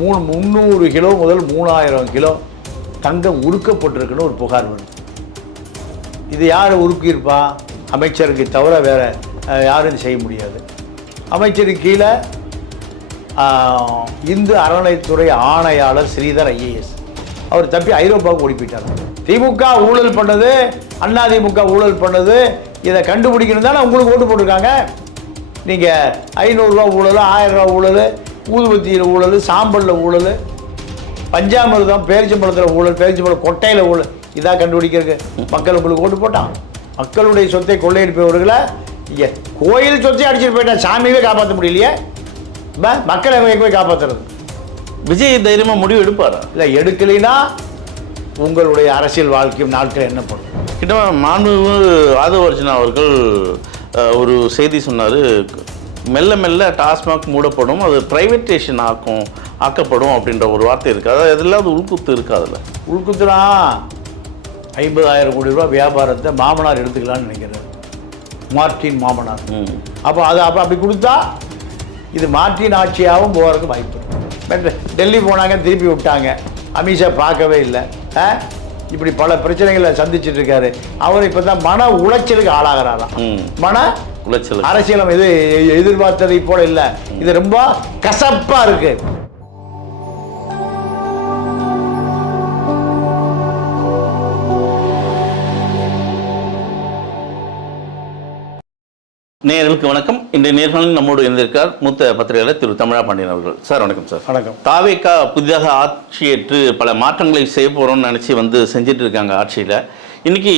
300 kilo முதல் 3000 kilo தங்கம் உருக்கப்பட்டிருக்குன்னு ஒரு புகார் வருது. இது யார் உருக்கியிருப்பா? அமைச்சருக்கு தவிர வேறு யாரும் செய்ய முடியாது. அமைச்சருக்கு கீழே இந்து அறநிலைத்துறை ஆணையாளர் ஸ்ரீதர் ஐஏஎஸ் அவர் தப்பி ஐரோப்பாவுக்கு ஓடி போயிட்டார். திமுக ஊழல் பண்ணது, அதிமுக ஊழல் பண்ணது, இதை கண்டுபிடிக்கணும் தானே உங்களுக்கு ஓட்டு போட்டிருக்காங்க. நீங்கள் 500 ரூபா ஊழல், 1000 ரூபா ஊழல், ஊதுபத்தியில் ஊழல், சாம்பலில் ஊழல், பஞ்சாமிர்தம் பேரிச்சம்பழத்தில் ஊழல், பேரிச்சம்பழம் கொட்டையில் ஊழல், இதாக கண்டுபிடிக்கிறதுக்கு மக்கள் உங்களுக்கு ஓட்டு போட்டான். மக்களுடைய சொத்தை கொள்ளையடிப்பவர்களை இங்கே கோயில் சொத்தை அடிச்சுட்டு போயிட்டா சாமியவே காப்பாற்ற முடியலையே, மக்களை போய் காப்பாற்றுறது. விஜய் தைரியமாக முடிவு எடுப்பாரா? இல்லை, எடுக்கலைன்னா உங்களுடைய அரசியல் வாழ்க்கையும் நாட்கள் என்ன பண்ணும்? கிட்ட மாண்பு ஆதவர்ஜுனா அவர்கள் ஒரு செய்தி சொன்னார், மெல்ல மெல்ல டாஸ்மாக் மூடப்படும், அது பிரைவேட்டேஷன் ஆக்கப்படும் அப்படின்ற ஒரு வார்த்தை இருக்குது. அதாவது எதிலாவது உள்குத்து இருக்குது. அதில் உள்குத்துனா 50,000 கோடி ரூபா வியாபாரத்தை மாமனார் எடுத்துக்கலான்னு நினைக்கிறார், மார்டின் மாமனார். அப்போ அப்படி கொடுத்தா இது மார்டின் ஆட்சியாகவும் போகிறதுக்கு வாய்ப்பு இருக்கு. டெல்லி போனாங்க, திருப்பி விட்டாங்க, அமித்ஷா பார்க்கவே இல்லை. இப்படி பல பிரச்சனைகளை சந்திச்சுட்டு இருக்காரு. அவர் இப்போ தான் மன உளைச்சலுக்கு ஆளாகிறாராம். மன உளைச்சல் அரசியலும் இது எதிர்பார்த்ததை போல இல்லை, இது ரொம்ப கசப்பாக இருக்கு. நேயர்களுக்கு வணக்கம். இன்றைய நேர்காணலில் நம்மோடு இருந்திருக்கார் மூத்த பத்திரிகையாளர் திரு தமிழா பாண்டியன் அவர்கள். சார் வணக்கம். சார் வணக்கம். தாவேகா புதிதாக ஆட்சியேற்று பல மாற்றங்களை செய்ய போகிறோம்னு நினச்சி செஞ்சுட்டு இருக்காங்க ஆட்சியில். இன்றைக்கி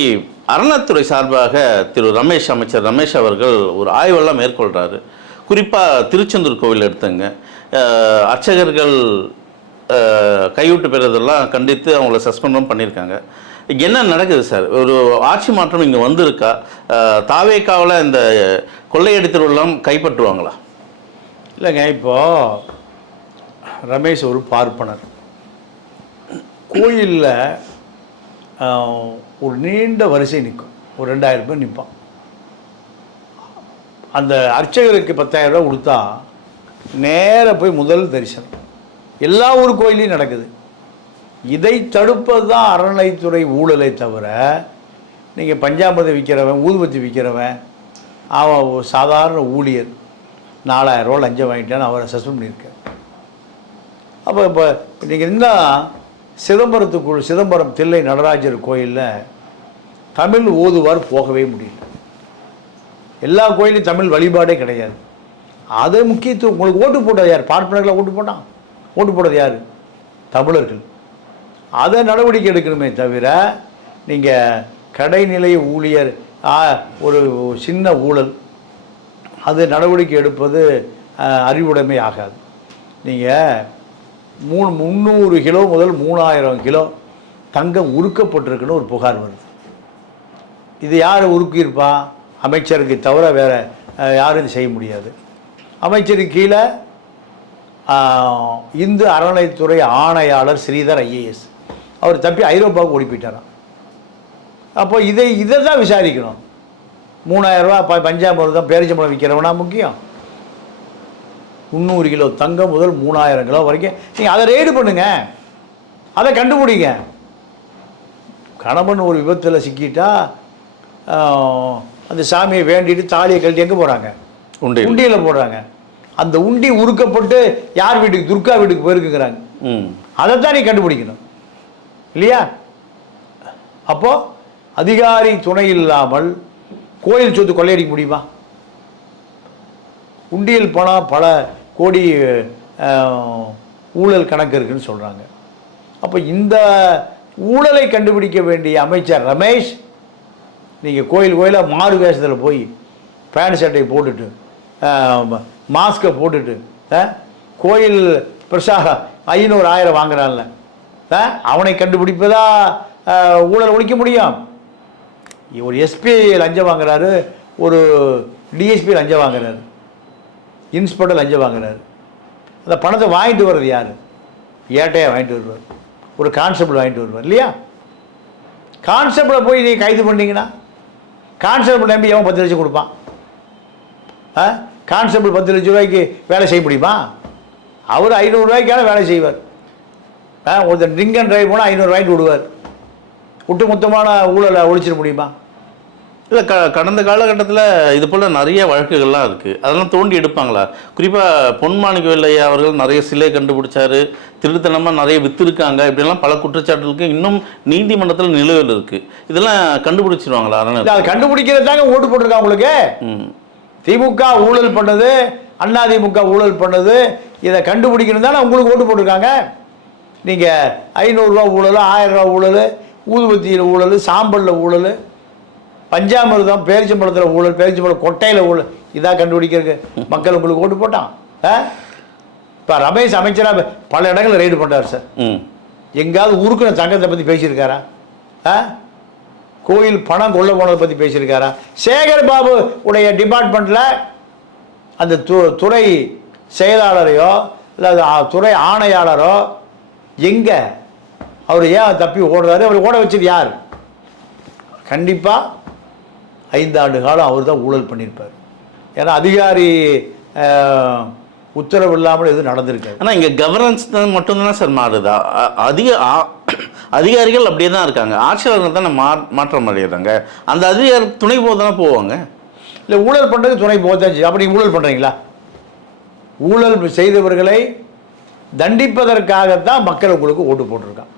அறநிலைத்துறை சார்பாக திரு அமைச்சர் ரமேஷ் அவர்கள் ஒரு ஆய்வெல்லாம் மேற்கொள்கிறாரு. குறிப்பாக திருச்செந்தூர் கோவில் எடுத்துங்க, அர்ச்சகர்கள் கையூட்டு பெறுறதெல்லாம் கண்டித்து அவங்கள சஸ்பெண்டும் பண்ணியிருக்காங்க. என்ன நடக்குது சார்? ஒரு ஆட்சி மாற்றம் இங்கே வந்திருக்கா? தாவேக்காவில் இந்த கொள்ளையடித்தவர்களெல்லாம் கைப்பற்றுவாங்களா? இல்லைங்க, இப்போது ரமேஷ் ஒரு பார்ப்பனர். கோயிலில் ஒரு நீண்ட வரிசை நிற்கும், ஒரு 2000 பேர் நிற்பான். அந்த அர்ச்சகருக்கு 10,000 ரூபா கொடுத்தா நேராக போய் முதல் தரிசனம். எல்லா ஊர் கோயிலையும் நடக்குது. இதை தடுப்பது தான் அறநிலைத்துறை ஊழலை தவிர, நீங்கள் பஞ்சாமிர்தம் விற்கிறவன், ஊதுபத்தி விற்கிறவன், அவன் சாதாரண ஊழியர் 4,000 ரூபா லஞ்சம் வாங்கிட்டான்னு அவரை சஸ்பெண்ட் பண்ணியிருக்கார். அப்போ இப்போ நீங்கள் இருந்தால் சிதம்பரம் தில்லை நடராஜர் கோயிலில் தமிழ் ஓதுவார் போகவே முடியல. எல்லா கோயிலையும் தமிழ் வழிபாடே கிடையாது. அது முக்கியத்துவம். உங்களுக்கு ஓட்டு போட்டது யார்? பார்ப்பனர்களை ஓட்டு போட்டான். ஓட்டு போட்டது யார்? தமிழர்கள். அதை நடவடிக்கை எடுக்கணுமே தவிர, நீங்கள் கடைநிலை ஊழியர் ஒரு சின்ன ஊழல், அது நடவடிக்கை எடுப்பது அறிவுடைமை ஆகாது. நீங்கள் 300 கிலோ முதல் 3000 கிலோ தங்கம் உருக்கப்பட்டிருக்குன்னு ஒரு புகார் வருது. இது யார் உருக்கியிருப்பா? அமைச்சருக்கு தவிர வேறு யாரும் செய்ய முடியாது. அமைச்சருக்கு கீழே இந்து அறநிலைத்துறை ஆணையாளர் ஸ்ரீதர் ஐஏஎஸ் அவர் தப்பி ஐரோப்பாவுக்கு ஓடி போயிட்டாராம். அப்போ இதை தான் விசாரிக்கணும். 3000 ரூபா பஞ்சாமிர்தம் பேரிச்சம்பழம் விற்கிறவனா முக்கியம்? 300 கிலோ தங்கம் முதல் 3000 கிலோ வரைக்கும் நீங்கள் அதை ரெய்டு பண்ணுங்க, அதை கண்டுபிடிங்க. கணவன் ஒரு விபத்தில் சிக்கிட்டா அந்த சாமியை வேண்டிட்டு தாலியை கழட்டி எங்கே போகிறாங்க? உண்டியில் போடுறாங்க. அந்த உண்டி உருக்கப்பட்டு யார் வீட்டுக்கு? துர்கா வீட்டுக்கு போயிருக்குங்கிறாங்க. அதைத்தான் நீ கண்டுபிடிக்கணும் இல்லையா? அப்போது அதிகாரி துணை இல்லாமல் கோயில் சொத்து கொள்ளையடிக்க முடியுமா? உண்டியல் பணம் பல கோடி ஊழல் கணக்கு இருக்குன்னு சொல்கிறாங்க. அப்போ இந்த ஊழலை கண்டுபிடிக்க வேண்டிய அமைச்சர் ரமேஷ், நீங்கள் கோயிலாக மாறு வேஷத்தில் போய் பேண்ட் ஷர்ட்டை போட்டுட்டு மாஸ்கை போட்டுட்டு கோயில் பிரசாக 500 1000 வாங்குறான்ல, அவனை கண்டுபிடிப்பதா ஊழல் ஒழிக்க முடியும்? ஒரு எஸ்பி லஞ்சம் வாங்குறாரு, ஒரு டிஎஸ்பி லஞ்சம் வாங்குறாரு, இன்ஸ்பெக்டர் லஞ்சம் வாங்குறாரு. அந்த பணத்தை வாங்கிட்டு வர்றது யார்? ஏட்டையாக வாங்கிட்டு வருவார், ஒரு கான்ஸ்டபிள் வாங்கிட்டு வருவார் இல்லையா? கான்ஸ்டபிளை போய் நீங்கள் கைது பண்ணிங்கன்னா கான்ஸ்டபிள் நம்பி எவன் 10 லட்சம் கொடுப்பான்? கான்ஸ்டபிள் 10 லட்ச ரூபாய்க்கு வேலை செய்ய முடியுமா? அவர் 500 ரூபாய்க்கான வேலை செய்வார். ஒருத்தர் ட்ரிங்க் அண்ட் ட்ரைவ் போனால் 500 ரூபாய்க்கு விடுவார். ஒட்டுமொத்தமான ஊழலை ஒழிச்சிட முடியுமா? இல்லை, கடந்த காலகட்டத்தில் இது போல் நிறைய வழக்குகள்லாம் இருக்குது. அதெல்லாம் தோண்டி எடுப்பாங்களா? குறிப்பாக பொன்மாணிக்க வெள்ளையா அவர்கள் நிறைய சிலை கண்டுபிடிச்சாரு, திருட்டுத்தனமாக நிறைய விற்றுருக்காங்க, இப்படிலாம் பல குற்றச்சாட்டுகளுக்கு இன்னும் நீதிமன்றத்தில் நிலுவையில் இருக்குது. இதெல்லாம் கண்டுபிடிச்சிருவாங்களா? அதனால் அதை கண்டுபிடிக்கிறது தாங்க ஓட்டு போட்டிருக்காங்க உங்களுக்கு. திமுக ஊழல் பண்ணது, அதிமுக ஊழல் பண்ணது, இதை கண்டுபிடிக்கணும் தானே உங்களுக்கு ஓட்டு போட்டிருக்காங்க. நீங்கள் 500 ரூபா ஊழல், 1000 ரூபா ஊழல், ஊதுபத்தியில் ஊழல், சாம்பலில் ஊழல், பஞ்சாமிர்தம், பேரிச்சம்பழத்தில் ஊழல், பேரிச்சம்பழம் கொட்டையில் ஊழல், இதாக கண்டுபிடிக்கிறதுக்கு மக்கள் உங்களுக்கு ஓட்டு போட்டான். இப்போ ரமேஷ் அமைச்சராக பல இடங்களில் ரைடு பண்ணுறாரு சார். எங்காவது உருக்குன தங்கத்தை பற்றி பேசியிருக்காரா? கோயில் பணம் கொள்ள போனதை பற்றி பேசியிருக்காரா? சேகர் பாபு உடைய டிபார்ட்மெண்ட்டில் அந்த துறை செயலாளரையோ இல்லை துறை ஆணையாளரோ எங்கே அவர் ஏன் தப்பி ஓடுறாரு? அவர் ஓட வச்சது யார்? கண்டிப்பாக 5 ஆண்டு காலம் அவர் தான் ஊழல் பண்ணியிருப்பார். ஏன்னா அதிகாரி உத்தரவு இல்லாமல் எதுவும் நடந்திருக்காரு. ஆனால் இங்கே கவர்னன்ஸ் மட்டும்தானே சார் மாறுதா? அதிகாரிகள் அப்படியே தான் இருக்காங்க, ஆட்சியாளர்கள் தானே மாற்றம் அடைகிறாங்க. அந்த அதிகாரி துணை போக தானே போவாங்க. இல்லை, ஊழல் பண்ணுறதுக்கு துணை போதாச்சு. அப்படி ஊழல் பண்ணுறீங்களா? ஊழல் செய்தவர்களை தண்டிப்பதற்காகத்தான் மக்கள் உங்களுக்கு ஓட்டு போட்டிருக்காங்க.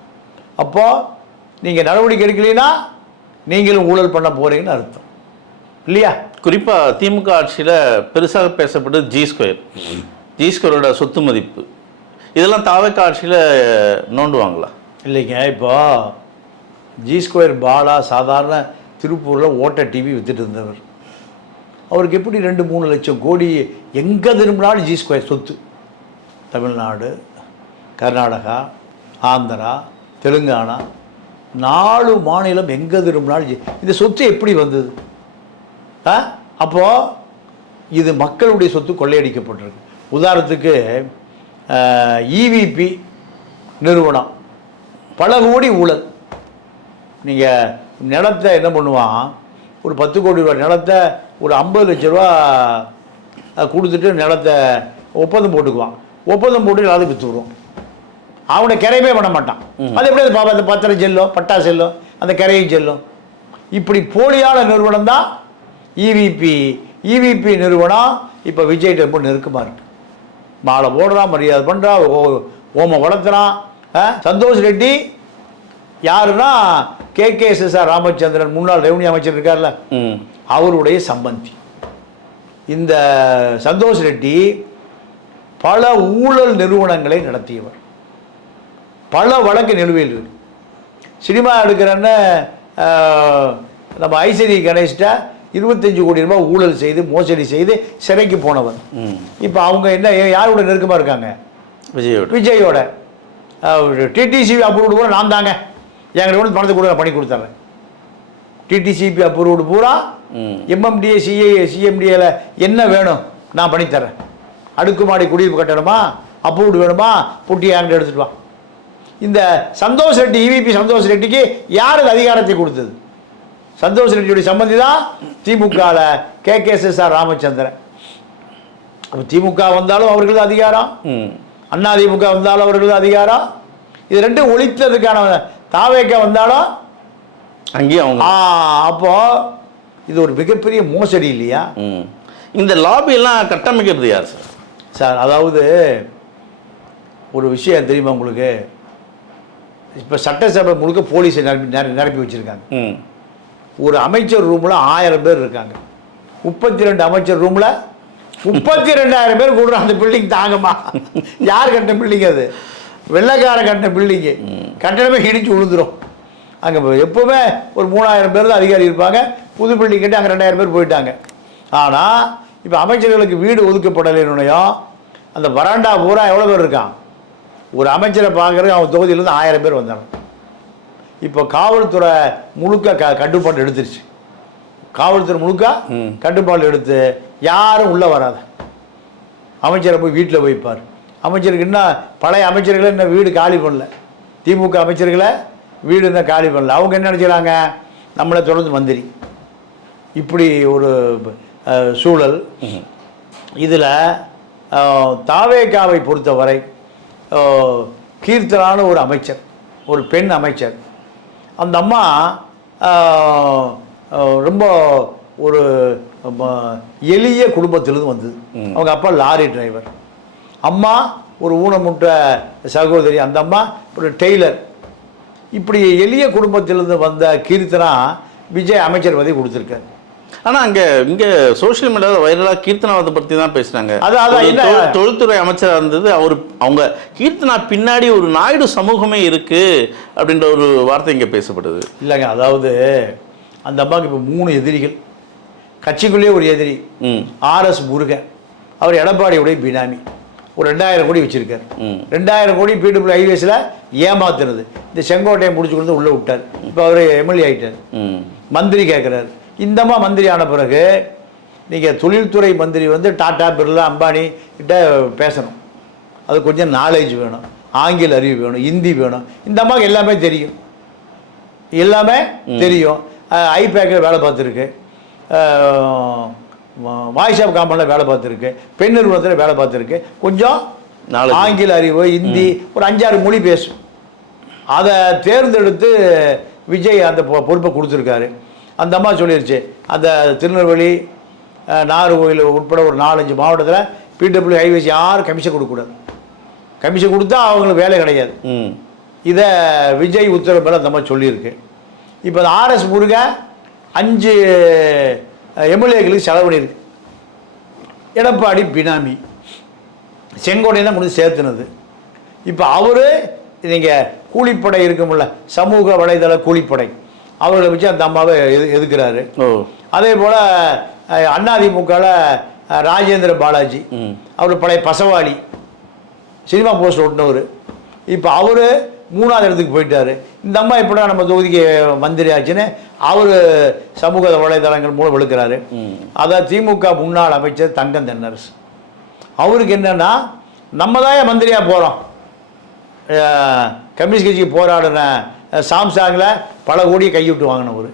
அப்போது நீங்கள் நடவடிக்கை எடுக்கலைன்னா நீங்களும் ஊழல் பண்ண போகிறீங்கன்னு அர்த்தம் இல்லையா? குறிப்பாக திமுக ஆட்சியில் பெருசாக பேசப்பட்டது ஜி ஸ்கொயரோட சொத்து மதிப்பு, இதெல்லாம் தாவேக்கா ஆட்சியில் நோண்டுவாங்களா? இல்லைங்க. இப்போ ஜி ஸ்கொயர் பாலா சாதாரண திருப்பூரில் ஓட்ட டிவி விற்றுட்டு இருந்தவர். அவருக்கு எப்படி 2-3 லட்சம் கோடி எங்கே திரும்பினாலும் ஜி ஸ்கொயர் சொத்து. தமிழ்நாடு, கர்நாடகா, ஆந்திரா, தெலுங்கானா 4 மாநிலம் எங்கே திரும்பினாலும் இந்த சொத்து எப்படி வந்தது? அப்போது இது மக்களுடைய சொத்து கொள்ளையடிக்கப்பட்டிருக்கு. உதாரணத்துக்கு இவிபி நிறுவனம் பல கோடி ஊழல். நீங்கள் நிலத்தை என்ன பண்ணுவான், ஒரு 10 கோடி ரூபா நிலத்தை ஒரு 50 லட்ச ரூபா கொடுத்துட்டு நிலத்தை ஒப்பந்தம் போட்டுக்குவான். ஒப்பந்தம் போட்டு எல்லாத்தையும் விற்று விடுவோம். அவனை கிரையவே பண்ண மாட்டான். அது எப்படி அந்த பத்திரம் செல்லும், பட்டா செல்லும், அந்த கிரையும் செல்லும். இப்படி போலியான நிறுவனம் தான் இவிபி நிறுவனம். இப்போ விஜய் ரொம்ப நெருக்கமாக இருக்கு. மாலை போடுறான், மரியாதை பண்ணுறான், ஓமை வளர்த்துறான். சந்தோஷ் ரெட்டி யாருன்னா கேகேஎஸ்எஸ்ஆர் ராமச்சந்திரன் முன்னாள் ரெவன்யூ அமைச்சர் இருக்கார்ல, அவருடைய சம்பந்தி. இந்த சந்தோஷ் ரெட்டி பல ஊழல் நிறுவனங்களை நடத்தியவர். பல வழக்கு நிலுவையில் இருக்கு. சினிமா எடுக்கிறன்னு நம்ம ஐஸ்வரி கணேஷ்ட 25 கோடி ரூபாய் ஊழல் செய்து மோசடி செய்து சிறைக்கு போனவர். இப்போ அவங்க என்ன யாரோட நெருக்கமாக இருக்காங்க? விஜயோட. டிடிசிபி அப்ரூவ்டு பூரா நான் தாங்க, எங்களுக்கு கூட பணத்தை கூட பண்ணி கொடுத்துட்றேன். டிடிசிபி அப்ரூவ்டு பூரா எம்எம்டிஏ சிஎம்டிஏல என்ன வேணும் நான் பண்ணித்தரேன். அடுக்குமாடி குடியிருப்பு கட்டணுமா, அப்ரூவ்டு வேணுமா, பொட்டி என்கிட்ட எடுத்துகிட்டு வா. இந்த சந்தோஷ் ரெட்டி, இவிபி சந்தோஷ் ரெட்டிக்கு யார் அதிகாரத்தை கொடுத்தது? சந்தோஷ் ரெட்டியுடைய சம்பந்தி தான் திமுகவில் கேகேஎஸ்எஸ்ஆர் ராமச்சந்திரன். அப்போ திமுக வந்தாலும் அவர்களது அதிகாரம், அதிமுக வந்தாலும் அவர்களது அதிகாரம். இது ரெண்டும் ஒழித்ததுக்கான தாவேக்கா வந்தாலும் அங்கேயும் அவங்க. அப்போ இது ஒரு மிகப்பெரிய மோசடி இல்லையா? இந்த லாபியெல்லாம் கட்டமைக்கிறது யார் சார்? சார், அதாவது ஒரு விஷயம் தெரியுமா உங்களுக்கு? இப்போ சட்டசபை முழுக்க போலீஸை நிரப்பி வச்சுருக்காங்க. ஒரு அமைச்சர் ரூமில் 1000 பேர் இருக்காங்க. 32 அமைச்சர் ரூமில் 32,000 பேர் கூடுற அந்த பில்டிங் தாங்கம்மா? யார் கட்டின பில்டிங் அது? வெள்ளைக்கார கட்டின பில்டிங்கு. கட்டணமே இடிச்சு விழுந்துடும். அங்கே எப்போவுமே ஒரு 3000 பேர் தான் அதிகாரி இருப்பாங்க. புது பில்டிங் கட்டி அங்கே 2000 பேர் போயிட்டாங்க. ஆனால் இப்போ அமைச்சர்களுக்கு வீடு ஒதுக்கப்படலைன்னுடையும் அந்த வராண்டா பூரா எவ்வளோ பேர் இருக்கான்? ஒரு அமைச்சரை பார்க்குறதுக்கு அவன் தொகுதியிலேருந்து 1000 பேர் வந்தாங்க. இப்போ காவல்துறை முழுக்க கட்டுப்பாடு எடுத்துருச்சு. காவல்துறை முழுக்க கட்டுப்பாடு எடுத்து யாரும் உள்ளே வராத, அமைச்சரை போய் வீட்டில் வைப்பார். அமைச்சருக்கு இன்னும் பழைய அமைச்சர்களை இன்னும் வீடு காலி பண்ணல. திமுக அமைச்சர்களை வீடு இன்னும் காலி பண்ணல. அவங்க என்ன நினச்சிக்கிறாங்க, நம்மளை தொடர்ந்து மந்திரி. இப்படி ஒரு சூழல். இதில் தாவேகாவை பொறுத்தவரை கீர்த்தனான ஒரு அமைச்சர், ஒரு பெண் அமைச்சர். அந்த அம்மா ரொம்ப ஒரு எளிய குடும்பத்திலிருந்து வந்தது. அவங்க அப்பா லாரி டிரைவர், அம்மா ஒரு ஊனமுற்ற சகோதரி, அந்த அம்மா ஒரு டெய்லர். இப்படி எளிய குடும்பத்திலிருந்து வந்த கீர்த்தனா விஜய் அமைச்சர் பதவி கொடுத்துருக்காரு. ஆனால் இங்கே சோஷியல் மீடியாவில் வைரலாக கீர்த்தனாவதை பற்றி தான் பேசுகிறாங்க. அதான் தொழில்துறை அமைச்சராக இருந்தது அவங்க கீர்த்தனா பின்னாடி ஒரு நாயுடு சமூகமே இருக்குது அப்படின்ற ஒரு வார்த்தை இங்கே பேசப்படுது. இல்லைங்க, அதாவது அந்த அம்மாவுக்கு இப்போ 3 எதிரிகள், கட்சிக்குள்ளேயே ஒரு எதிரி RS முருகன், அவர் எடப்பாடியுடைய பினாமி, ஒரு 2000 கோடி வச்சுருக்கார். 2000 கோடி PWD ஹைவேஸில் ஏமாத்துறது. இந்த செங்கோட்டையை முடிச்சு கொடுத்து உள்ளே விட்டார். இப்போ அவர் MLA ஆகிட்டார். மந்திரி கேட்குறாரு. இந்தம்மா மந்திரி ஆன பிறகு நீங்கள் தொழில்துறை மந்திரி வந்து டாடா, பிர்லா, அம்பானி கிட்ட பேசணும். அது கொஞ்சம் நாலேஜ் வேணும், ஆங்கில அறிவு வேணும், ஹிந்தி வேணும். இந்த அம்மாவுக்கு எல்லாமே தெரியும், எல்லாமே தெரியும். ஐபேக்கில் வேலை பார்த்துருக்கு, வாய்ஸ் ஆஃப் காமனில் வேலை பார்த்துருக்கு, பெண் நிறுவனத்தில் வேலை பார்த்துருக்கு. கொஞ்சம் ஆங்கில அறிவு, ஹிந்தி, ஒரு 5-6 மொழி பேசும். அதை தேர்ந்தெடுத்து விஜய் அந்த பொறுப்பை கொடுத்துருக்காரு. அந்த அம்மா சொல்லிருச்சு, அந்த திருநெல்வேலி, நாகர்கோவில் உட்பட ஒரு 4-5 மாவட்டத்தில் PWD ஹைவேஸ் யாரும் கமிஷன் கொடுக்கக்கூடாது. கமிஷன் கொடுத்தா அவங்களுக்கு வேலை கிடையாது. இதை விஜய் உத்தரவு மேலே அந்த அம்மா சொல்லியிருக்கு. இப்போ அந்த RS முருகன் 5 MLAக்களுக்கு செலவு பண்ணியிருக்கு. எடப்பாடி பினாமி, செங்கோட்டை தான் கொண்டு சேர்த்துனது. இப்போ அவரு நீங்கள் கூலிப்படை இருக்கும்ல, சமூக வலைதள கூலிப்படை, அவர்களை வச்சு அந்த அம்மாவை எதுக்குறாரு. அதே போல் அதிமுகவில் ராஜேந்திர பாலாஜி, அவர் பழைய பசவாளி, சினிமா போஸ்ட் ஓட்டினவர், இப்போ அவர் 3ஆவது இடத்துக்கு போயிட்டார். இந்த அம்மா எப்படா நம்ம தொகுதிக்கு மந்திரி ஆச்சுன்னு அவர் சமூக வலைதளங்கள் மூலம் வெளுக்கிறாரு. அதான் திமுக முன்னாள் அமைச்சர் தங்கம் தென்னரசு, அவருக்கு என்னென்னா, நம்ம தான் மந்திரியாக போகிறோம், கம்யூனிஸ்ட் கட்சிக்கு போராடின சாம்சாங்கில் பல கோடியை கைவிட்டு வாங்கினவர்.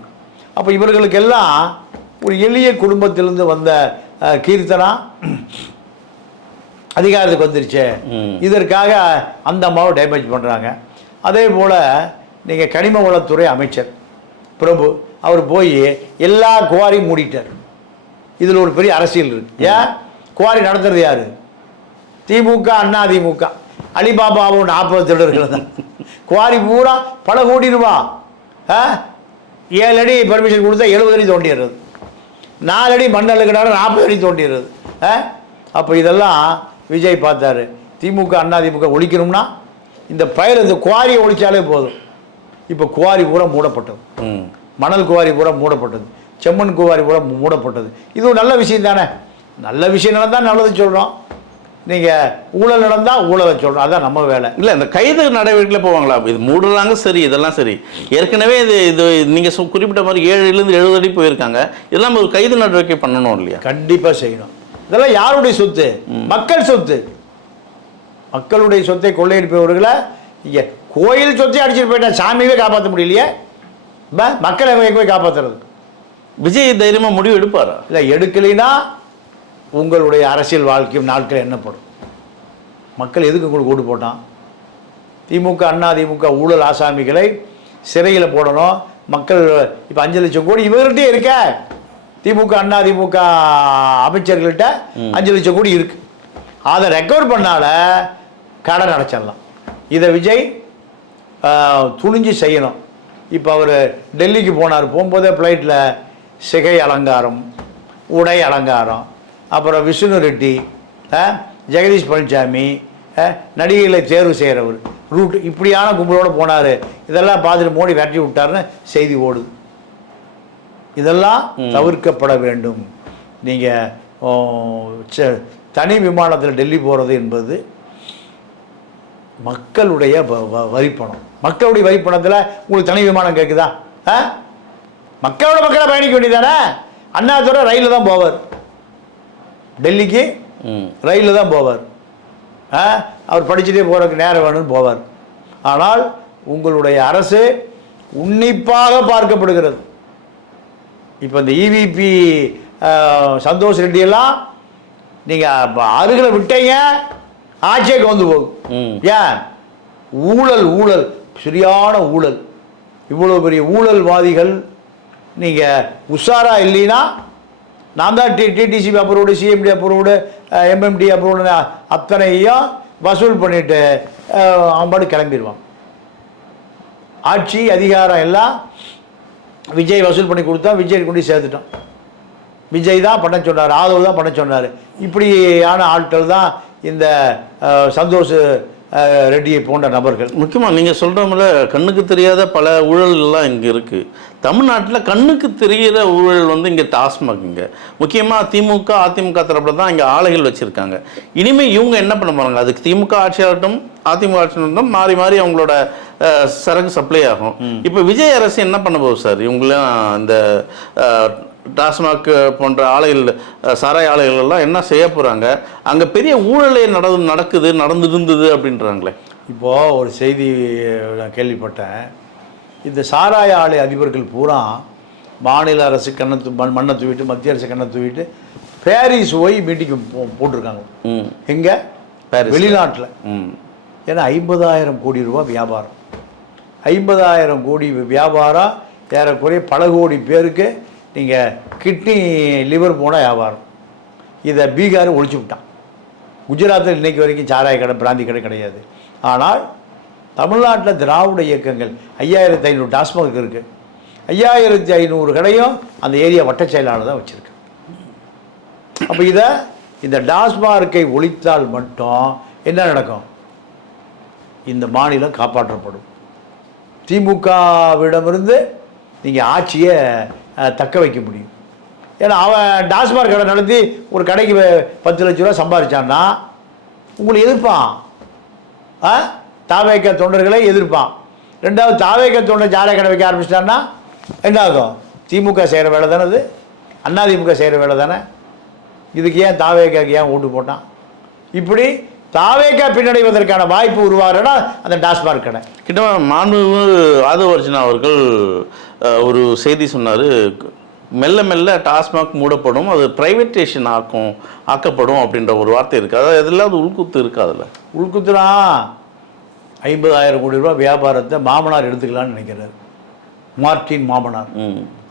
அப்போ இவர்களுக்கெல்லாம் ஒரு எளிய குடும்பத்திலிருந்து வந்த கீர்த்தனா அதிகாரத்துக்கு வந்துருச்சு. இதற்காக அந்த அம்மாவை டேமேஜ் பண்ணுறாங்க. அதே போல் நீங்கள் கனிம வளத்துறை அமைச்சர் பிரபு, அவர் போய் எல்லா குவாரியும் மூடிட்டார். இதில் ஒரு பெரிய அரசியல் இருக்குது. ஏன் குவாரி நடத்துறது யார்? திமுக, அதிமுக, அலிபாபாவும் 40 திருடர்கள் தான். குவாரி பூரா பல கோடி ரூபா. 7 அடி பர்மிஷன் கொடுத்தா 70 அடி தோண்டிடுறது, 4 அடி மண் அள்ளுக்கினாலும் 40 அடி தோண்டிடுறது. அப்போ இதெல்லாம் விஜய் பார்த்தாரு. திமுக, அதிமுக ஒழிக்கணும்னா இந்த குவாரியை ஒழிச்சாலே போதும். இப்போ குவாரி பூரா மூடப்பட்டது, மணல் குவாரி பூரா மூடப்பட்டது, செம்மண் குவாரி பூரா மூடப்பட்டது. இது ஒரு நல்ல விஷயம் தானே. நல்ல விஷயம் நடந்தால் நல்லது சொல்கிறோம், நீங்கள் ஊழல் நடந்தால் ஊழலை சொல்கிறோம், அதான் நம்ம வேலை. இல்லை, இந்த கைது நடவடிக்கையில் போவாங்களா? இது மூடுறாங்க, சரி, இதெல்லாம் சரி. ஏற்கனவே இது நீங்கள் குறிப்பிட்ட மாதிரி 7லேருந்து 70 அடி போயிருக்காங்க. இதெல்லாம் ஒரு கைது நடவடிக்கை பண்ணணும் இல்லையா? கண்டிப்பாக செய்யணும். இதெல்லாம் யாருடைய சொத்து? மக்கள் சொத்து. மக்களுடைய சொத்தை கொள்ளையடிப்பவர்களை இங்கே கோயில் சொத்தை அடிச்சுட்டு போயிட்டா சாமியவே காப்பாற்ற முடியலையே, மக்களை போய் காப்பாற்றுறது. விஜய் தைரியமாக முடிவு எடுப்பாரா? இல்லை, எடுக்கலைன்னா உங்களுடைய அரசியல் வாழ்க்கையும் நாட்கள் எண்ணப்படும். மக்கள் எதுக்கு உங்களுக்கு ஓட்டு போட்டான்? திமுக, அதிமுக ஊழல் ஆசாமிகளை சிறையில் போடணும். மக்கள் இப்போ 5 லட்சம் கோடி இவர்கிட்டே இருக்க, திமுக, அதிமுக அமைச்சர்கள்ட்ட 5 லட்சம் கோடி இருக்கு. அதை ரெக்கவர் பண்ணால கடன் அடைச்சிடலாம். இதை விஜய் துணிஞ்சு செய்யணும். இப்போ அவர் டெல்லிக்கு போனார், போகும்போதே ஃப்ளைட்டில் சிகை அலங்காரம், உடை அலங்காரம், அப்புறம் விஷ்ணு ரெட்டி, ஜெகதீஷ் பழனிசாமி, நடிகைகளை தேர்வு செய்கிறவர், ரூட், இப்படியான கும்பலோடு போனார். இதெல்லாம் பார்த்துட்டு மோடி விரட்டி விட்டார்னு செய்தி ஓடுது. இதெல்லாம் தவிர்க்கப்பட வேண்டும். நீங்கள் தனி விமானத்தில் டெல்லி போகிறது என்பது மக்களுடைய வரிப்பணம். மக்களுடைய வரிப்பணத்தில் உங்களுக்கு தனி விமானம் கேட்குதா? மக்களோட மக்களை பயணிக்க வேண்டியதானே. அண்ணாதுரை ரயிலில் தான் போவார், டெல்லிக்கு ரயிலில் தான் போவார். அவர் படிச்சுட்டே போகிறதுக்கு நேரம் வேணும்னு போவார். ஆனால் உங்களுடைய அரசு உன்னிப்பாக பார்க்கப்படுகிறது. இப்போ இந்த EVP சந்தோஷ் ரெட்டியெல்லாம் நீங்கள் அருகில் விட்டீங்க ஆட்சியை கவுந்து போகும். ஏன்? ஊழல் சரியான ஊழல். இவ்வளோ பெரிய ஊழல்வாதிகள் நீங்கள் உஷாரா இல்லைன்னா நான் தான் DTCP approved, CMD approved, MMT approved அத்தனையும் வசூல் பண்ணிவிட்டு அவன் கிளம்பிடுவான். ஆட்சி அதிகாரம் எல்லாம் விஜய் வசூல் பண்ணி கொடுத்தா விஜய் கொண்டு சேர்த்துட்டோம். விஜய் தான் பண்ண சொன்னார், ஆதவ் தான் பண்ண சொன்னார். இப்படியான ஆட்கள் தான் இந்த சந்தோஷ் ரெட்டியை போன்ற நபர்கள். முக்கியமாக நீங்கள் சொல்கிற மாதிரி கண்ணுக்கு தெரியாத பல ஊழல்லாம் இங்கே இருக்குது. தமிழ்நாட்டில் கண்ணுக்கு தெரிகிற ஊழல் வந்து இங்கே டாஸ்மாகுங்க. முக்கியமாக திமுக அதிமுக தரப்பில் தான் இங்கே ஆலைகள் வச்சுருக்காங்க. இனிமேல் இவங்க என்ன பண்ண போகிறாங்க? அதுக்கு திமுக ஆட்சியாகட்டும் அதிமுக ஆட்சியாகட்டும் மாறி மாறி அவங்களோட சரக்கு சப்ளை ஆகும். இப்போ விஜய் அரசு என்ன பண்ண போகுது சார்? இவங்களாம் இந்த டாஸ்மாக் போன்ற ஆலைகள், சாராய ஆலைகள்லாம் என்ன செய்ய போகிறாங்க? அங்கே பெரிய ஊழலே நடந்துருந்தது அப்படின்றாங்களே. இப்போது ஒரு செய்தி நான் கேள்விப்பட்டேன். இந்த சாராய ஆலை அதிபர்கள் பூரா மாநில அரசு மண்ணை தூவிட்டு, மத்திய அரசு கண்ணை தூவிட்டு பாரிஸ் போய் மீட்டிங் போட்டிருக்காங்க. எங்கே? வெளிநாட்டில். ஏன்னா 50,000 கோடி ரூபா வியாபாரம். 50,000 கோடி வியாபாரம் ஏறக்குறைய பல கோடி பேருக்கு நீங்கள் கிட்னி லிவர் போன வியாபாரம். இதை பீகார் ஒழிச்சு விட்டான். குஜராத்தில் இன்றைக்கு வரைக்கும் சாராய கடை, பிராந்தி கடை கிடையாது. ஆனால் தமிழ்நாட்டில் திராவிட இயக்கங்கள் 5,500 டாஸ்மாக் இருக்குது. 5,500 கடையும் அந்த ஏரியா வட்ட செயலாளர் தான் வச்சுருக்கு. அப்போ இந்த டாஸ்மார்க்கை ஒழித்தால் மட்டும் என்ன நடக்கும்? இந்த மாநிலம் காப்பாற்றப்படும். திமுகவிடமிருந்து நீங்கள் ஆட்சியை தக்க வைக்க முடியும். ஏன்னா அவன் டாஸ்மாக் கடை நடத்தி ஒரு கடைக்கு 10 லட்ச ரூபா சம்பாதிச்சான்னா உங்களை எதிர்ப்பான். தாவேக்க தொண்டர்களை எதிர்ப்பான். ரெண்டாவது தாவேக்க தொண்டர் சாராய கடை வைக்க ஆரம்பிச்சிட்டான்னா என்ன ஆகும்? திமுக செய்கிற வேலை தானே அது, அதிமுக செய்கிற வேலை தானே. இதுக்கு ஏன் தாவேக்காக்கு ஏன் ஓட்டு போட்டான்? இப்படி தாவேக்கா பின்னடைவதற்கான வாய்ப்பு உருவாகிறனா அந்த டாஸ்மாக் கடை. கிட்ட மாண்பு ஆதவ அர்ஜுனா அவர்கள் ஒரு செய்தி சொன்னார். மெல்ல மெல்ல டாஸ்மாக் மூடப்படும், அது பிரைவேட்டேஷன் ஆக்கப்படும் அப்படின்ற ஒரு வார்த்தை இருக்குது. அதாவது எதில் உள்குத்து இருக்குது. அதில் உள்குத்துனா 50,000 கோடி ரூபா வியாபாரத்தை மாமனார் எடுத்துக்கலான்னு நினைக்கிறார், மார்டின் மாமனார்.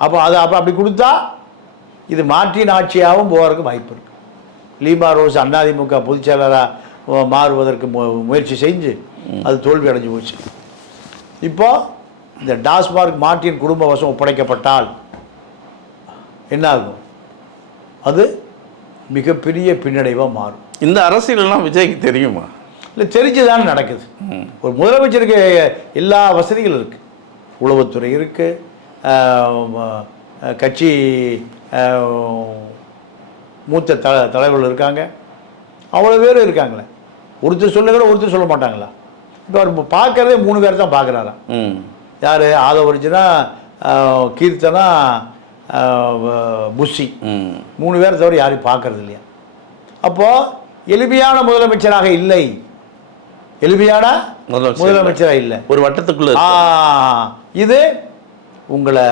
அப்போ அப்படி கொடுத்தா இது மார்டின் ஆட்சியாகவும் போகிறதுக்கு வாய்ப்பு இருக்குது. லீமா ரோஸ் அதிமுக பொதுச் செயலராக மாறுவதற்கு முயற்சி செஞ்சு அது தோல்வி அடைஞ்சு போச்சு. இப்போ இந்த டாஸ்மார்க் மார்டின் குடும்ப வசம் ஒப்படைக்கப்பட்டால் என்ன ஆகும்? அது மிகப்பெரிய பின்னடைவாக மாறும். இந்த அரசியல்லாம் விஜய்க்கு தெரியுமா? இல்லை, தெரிஞ்சுதான் நடக்குது. ஒரு முதலமைச்சருக்கு எல்லா வசதிகளும் இருக்குது. உளவுத்துறை இருக்குது, கட்சி மூத்த தலைவர்கள் இருக்காங்க, அவ்வளோ பேர் இருக்காங்களே. ஒருத்தர் சொல்ல கூட ஒருத்தர் சொல்ல மாட்டாங்களா? இப்போ அவர் பார்க்கறதே 3 பேர் தான் பார்க்குறாராம். யார்? ஆதவ அர்ஜுனா, கீர்த்தனா, புஷி. 3 பேர் தவிர யாரையும் பார்க்கறது இல்லையா? அப்போது எளிமையான முதலமைச்சராக இல்லை, எளிமையான முதலமைச்சராக இல்லை, ஒரு வட்டத்துக்குள்ள. இது உங்களை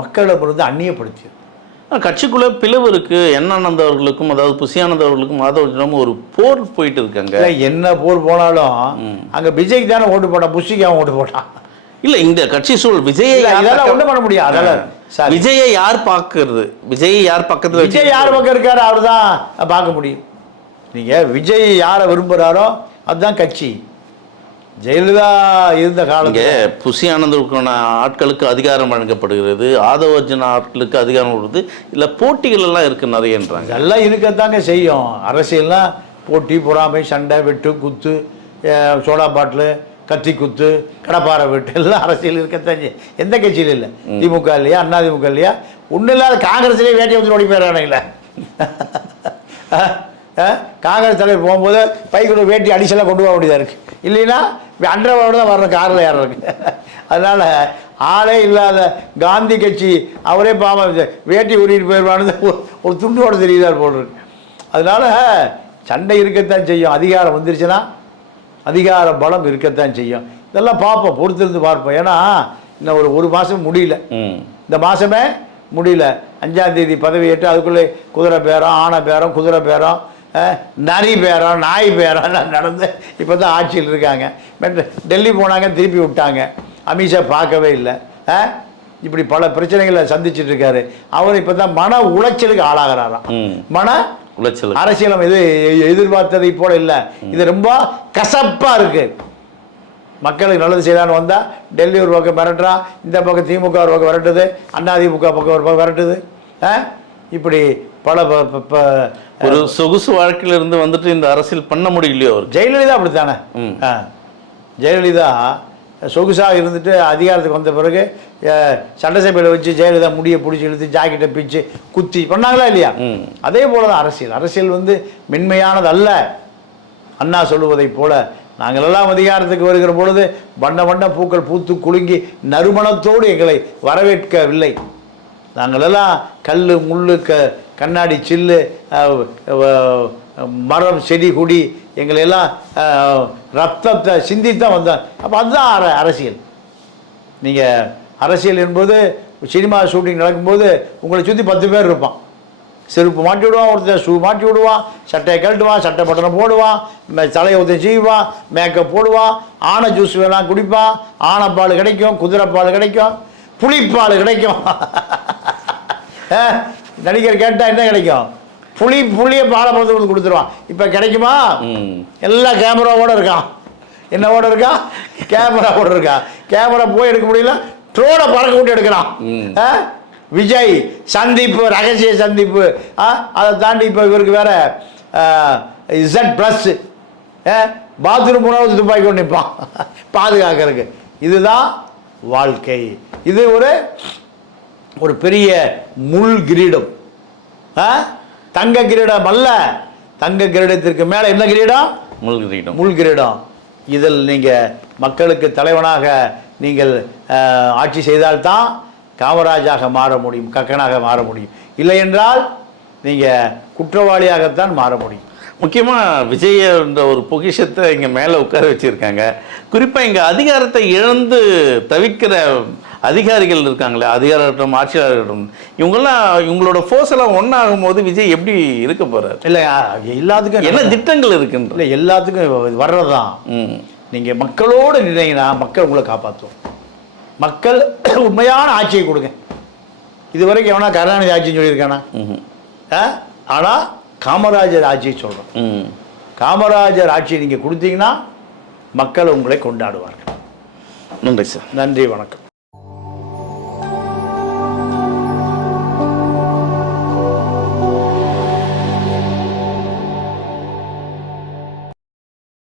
மக்களிடமிருந்து அந்நியப்படுத்தியது. கட்சிக்குள்ளே பிளவு இருக்குது. என்னானந்த அவர்களுக்கும், அதாவது புசியானந்த அவர்களுக்கும் மாதவர்களுக்கும் ஒரு போர் போயிட்டு இருக்காங்க. என்ன போர் போனாலும் அங்கே விஜய்க்கு தானே ஓட்டு போட்டான், புஷிக்கு அவன் ஓட்டு போட்டான். இல்லை, இந்த கட்சி சூழல் விஜயை அதெல்லாம் ஒன்றும் பண்ண முடியாது. அதெல்லாம் விஜயை யார் பார்க்கறது? விஜய் யார் பக்கத்தில்? விஜய் யார் பக்கம் இருக்காரு அவர் தான் பார்க்க முடியும். நீங்கள் விஜய் யாரை விரும்புகிறாரோ அதுதான் கட்சி. ஜெயலலிதா இருந்த காலத்தில் புசி ஆனந்தருக்கான ஆட்களுக்கு அதிகாரம் வழங்கப்படுகிறது, ஆதவ அர்ஜுனா ஆட்களுக்கு அதிகாரம் கொடுக்குது. இல்லை போட்டிகள் எல்லாம் இருக்குது நிறையன்றாங்க. எல்லாம் இருக்கத்தாங்க செய்யும். அரசியல்லாம் போட்டி, பொறாமை, சண்டை, வெட்டு, குத்து, சோடா பாட்டிலு, கத்தி குத்து, கடப்பாறை வெட்டு எல்லாம் அரசியல் இருக்கத்தான் செய்யும். எந்த கட்சியில் இல்லை. திமுக இல்லையா, அதிமுக இல்லையா, ஒன்றும் இல்லாத காங்கிரஸ்லேயே வேட்டையை வந்து ஓடி போயிடறானுங்களே. காங்கிரஸ் தலைவர் போகும்போது பைக்குள்ள வேட்டி அடிஷனலாக கொண்டு போக வேண்டியதாக இருக்குது. இல்லைன்னா அண்டர்வோடு தான் வரணும், காரில் ஏறுறதுக்கு. அதனால் ஆளே இல்லாத காந்தி கட்சி அவரே பாவம் வேட்டி உருவிட்டு போயிடுவான்னு ஒரு துண்டோடு தெரியுதார் போல் இருக்கு. அதனால் சண்டை இருக்கத்தான் செய்யும். அதிகாரம் வந்துருச்சுன்னா அதிகார பலம் இருக்கத்தான் செய்யும். இதெல்லாம் பார்ப்போம், பொறுத்திருந்து பார்ப்போம். ஏன்னா இன்னும் ஒரு மாதம் முடியல. இந்த மாதமே முடியல. 5ஆம் தேதி பதவி ஏற்று அதுக்குள்ளே குதிரை பேரம், ஆனை பேரம், குதிரை பேரம், நரி பேரம், நாய் பேரம் எல்லாம் நடந்து இப்போ தான் ஆட்சியில் இருக்காங்க. பட் டெல்லி போனாங்க, திருப்பி விட்டாங்க. அமித்ஷா பார்க்கவே இல்லை. இப்படி பல பிரச்சனைகளை சந்திச்சுட்டு இருக்காரு. அவர் இப்போ தான் மன உளைச்சலுக்கு ஆளாகிறாராம். மன உளைச்சல் அரசியலும் இது எதிர்பார்த்ததை போல இல்லை. இது ரொம்ப கசப்பாக இருக்கு. மக்களுக்கு நல்லது செய்யலான்னு வந்தால் டெல்லி ஒரு பக்கம் மிரட்டுறான், இந்த பக்கம் திமுக ஒரு பக்கம் விரட்டுது, அதிமுக பக்கம் ஒரு பக்கம் விரட்டுது. இப்படி பல ஒரு சொகுசு வாழ்க்கையிலிருந்து வந்துட்டு இந்த அரசியல் பண்ண முடியலையோ அவர். ஜெயலலிதா அப்படித்தானே. ஜெயலலிதா சொகுசாக இருந்துட்டு அதிகாரத்துக்கு வந்த பிறகு சட்டசபையில் வச்சு ஜெயலலிதா முடியை பிடிச்சி இழுத்து ஜாக்கெட்டை பிச்சு குத்தி பண்ணாங்களா இல்லையா? அதே போல தான் அரசியல். அரசியல் வந்து மென்மையானது அல்ல. அண்ணா சொல்லுவதை போல நாங்கள் எல்லாம் அதிகாரத்துக்கு வருகிற பொழுது வண்ண வண்ண பூக்கள் பூத்து குலுங்கி நறுமணத்தோடு எங்களை வரவேற்கவில்லை. நாங்கள் எல்லாம் கல் முள்ளு கண்ணாடி சில்லு மரம் செடி கொடி எங்களையெல்லாம் ரத்தத்தை சிந்தித்தான் வந்தோம். அப்போ அதுதான் அரசியல். நீங்கள் அரசியல் என்பது சினிமா ஷூட்டிங் நடக்கும்போது உங்களை சுற்றி 10 பேர் இருப்பான். செருப்பு மாட்டி விடுவான், ஒருத்தர் ஷூ மாட்டி விடுவான், சட்டையை கழட்டுவான், சட்டை பட்டனை போடுவான், தலையை ஒருத்தன் செய்வான், மேக்கப் போடுவான், ஆனை ஜூஸ் வேணாம் குடிப்பான், ஆனைப்பால் கிடைக்கும், குதிரைப்பால் கிடைக்கும், புளிப்பால் கிடைக்கும். நடிகர் கேட்டால் என்ன கிடைக்கும்? புளியை பாலை பழத்தை கொண்டு கொடுத்துருவான். இப்போ கிடைக்குமா? எல்லாம் கேமராவோட இருக்கான். என்னவோட இருக்கான்? கேமராவோட இருக்கான். கேமரா போய் எடுக்க முடியல, ட்ரோனை பறக்க விட்டு எடுக்கிறான். விஜய் சந்திப்பு, ரகசிய சந்திப்பு. அதை தாண்டி இப்போ இவருக்கு வேற Z+ பாத்ரூம் போனாலும் துப்பாக்கி கொண்டு நிற்பான் பாதுகாக்கிறதுக்கு. இதுதான் வாழ்க்கை. இது ஒரு பெரிய முள் கிரீடம். தங்க கிரீடம் அல்ல. தங்க கிரீடத்திற்கு மேலே என்ன கிரீடம்? முள் கிரீடம். முள் கிரீடம். இதில் நீங்கள் மக்களுக்கு தலைவனாக நீங்கள் ஆட்சி செய்தால்தான் காமராஜாக மாற முடியும், கக்கனாக மாற முடியும். இல்லை என்றால் நீங்கள் குற்றவாளியாகத்தான் மாற முடியும். முக்கியமாக விஜயன்ற ஒரு பொக்கிஷத்தை இங்கே மேலே உட்கார வச்சுருக்காங்க. குறிப்பாக இங்கே அதிகாரத்தை இழந்து தவிக்கிற அதிகாரிகள் இருக்காங்களே, அதிகாரம் ஆட்சியாளர்களும், இவங்களோட ஃபோர்ஸ் எல்லாம் ஒன்றாகும் போது விஜய் எப்படி இருக்க போகிறார்? இல்லை, எல்லாத்துக்கும் என்ன திட்டங்கள் இருக்குன்ற? இல்லை, எல்லாத்துக்கும் வர்றதுதான். நீங்கள் மக்களோடு நினைங்கன்னா மக்கள் உங்களை காப்பாற்றுவோம். மக்கள் உண்மையான ஆட்சியை கொடுங்க. இதுவரைக்கும் எவனா கருணாநிதி ஆட்சின்னு சொல்லியிருக்கானா? ஆனால் காமராஜர் ஆட்சியை சொல்கிறோம். காமராஜர் ஆட்சியை நீங்கள் கொடுத்தீங்கன்னா மக்கள் உங்களை கொண்டாடுவார்கள். நன்றி சார். நன்றி, வணக்கம்.